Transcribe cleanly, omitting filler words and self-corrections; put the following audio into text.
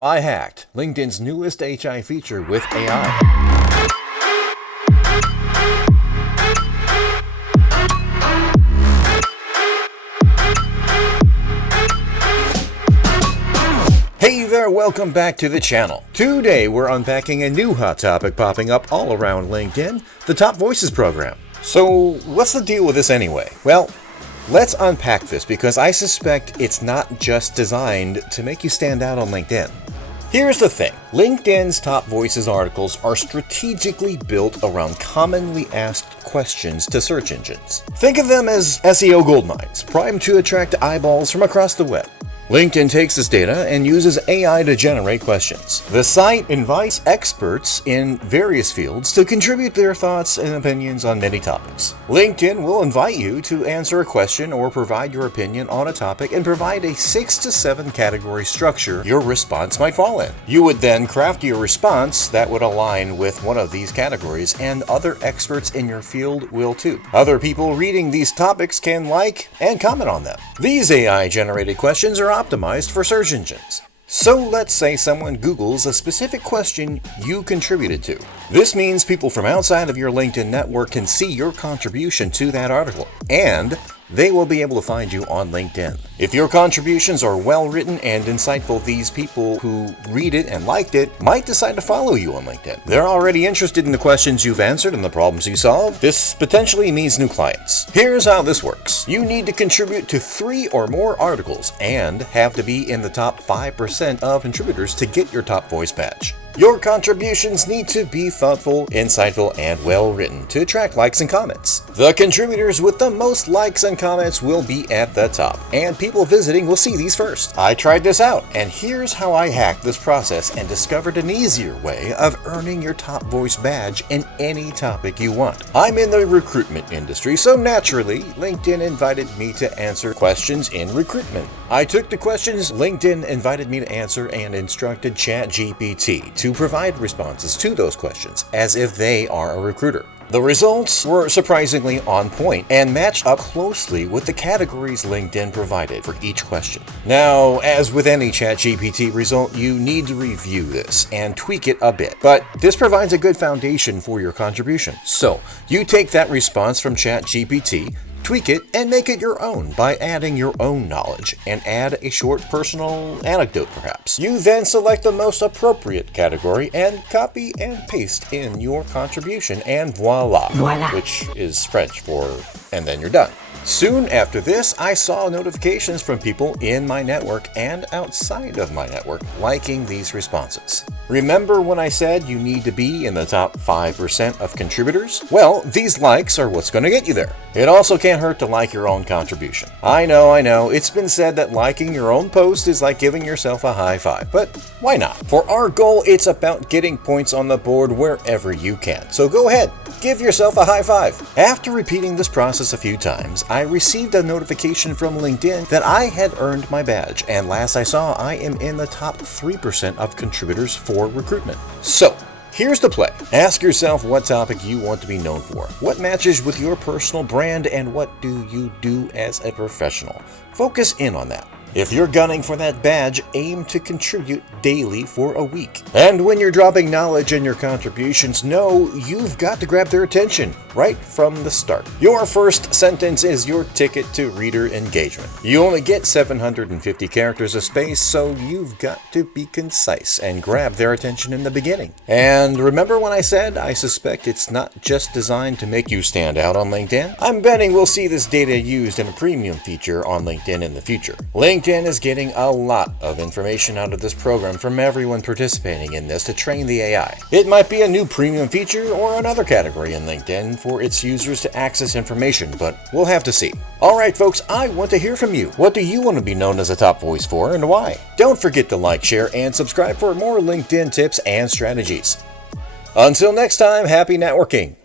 I hacked LinkedIn's newest HI feature with AI. Hey there, welcome back to the channel. Today we're unpacking a new hot topic popping up all around LinkedIn, the Top Voices program. So what's the deal with this anyway? Well, let's unpack this because I suspect it's not just designed to make you stand out on LinkedIn. Here's the thing, LinkedIn's Top Voices articles are strategically built around commonly asked questions to search engines. Think of them as SEO goldmines, primed to attract eyeballs from across the web. LinkedIn takes this data and uses AI to generate questions. The site invites experts in various fields to contribute their thoughts and opinions on many topics. LinkedIn will invite you to answer a question or provide your opinion on a topic and provide a 6 to 7 category structure your response might fall in. You would then craft your response that would align with one of these categories, and other experts in your field will too. Other people reading these topics can like and comment on them. These AI-generated questions are optimized for search engines. So let's say someone Googles a specific question you contributed to. This means people from outside of your LinkedIn network can see your contribution to that article, and they will be able to find you on LinkedIn. If your contributions are well written and insightful, these people who read it and liked it might decide to follow you on LinkedIn. They're already interested in the questions you've answered and the problems you solve. This potentially means new clients. Here's how this works. You need to contribute to 3 or more articles and have to be in the top 5% of contributors to get your Top Voice badge. Your contributions need to be thoughtful, insightful, and well written to attract likes and comments. The contributors with the most likes and comments will be at the top, and people visiting will see these first. I tried this out, and here's how I hacked this process and discovered an easier way of earning your Top Voice badge in any topic you want. I'm in the recruitment industry, so naturally, LinkedIn invited me to answer questions in recruitment. I took the questions LinkedIn invited me to answer and instructed ChatGPT to provide responses to those questions as if they are a recruiter. The results were surprisingly on point and matched up closely with the categories LinkedIn provided for each question. Now, as with any ChatGPT result, you need to review this and tweak it a bit, but this provides a good foundation for your contribution. So, you take that response from ChatGPT, tweak it, and make it your own by adding your own knowledge and add a short personal anecdote perhaps. You then select the most appropriate category and copy and paste in your contribution, and voila, which is French for and then you're done. Soon after this, I saw notifications from people in my network and outside of my network liking these responses. Remember when I said you need to be in the top 5% of contributors? Well, these likes are what's going to get you there. It also can't hurt to like your own contribution. I know, it's been said that liking your own post is like giving yourself a high five, but why not? For our goal, it's about getting points on the board wherever you can. So go ahead, give yourself a high five. After repeating this process a few times, I received a notification from LinkedIn that I had earned my badge, and last I saw, I am in the top 3% of contributors for recruitment. So, here's the play. Ask yourself what topic you want to be known for, what matches with your personal brand, and what do you do as a professional. Focus in on that. If you're gunning for that badge, aim to contribute daily for a week. And when you're dropping knowledge in your contributions, know you've got to grab their attention right from the start. Your first sentence is your ticket to reader engagement. You only get 750 characters of space, so you've got to be concise and grab their attention in the beginning. And remember when I said I suspect it's not just designed to make you stand out on LinkedIn? I'm betting we'll see this data used in a premium feature on LinkedIn in the future. LinkedIn is getting a lot of information out of this program from everyone participating in this to train the AI. It might be a new premium feature or another category in LinkedIn for its users to access information, but we'll have to see. Alright folks, I want to hear from you. What do you want to be known as a top voice for and why? Don't forget to like, share, and subscribe for more LinkedIn tips and strategies. Until next time, happy networking!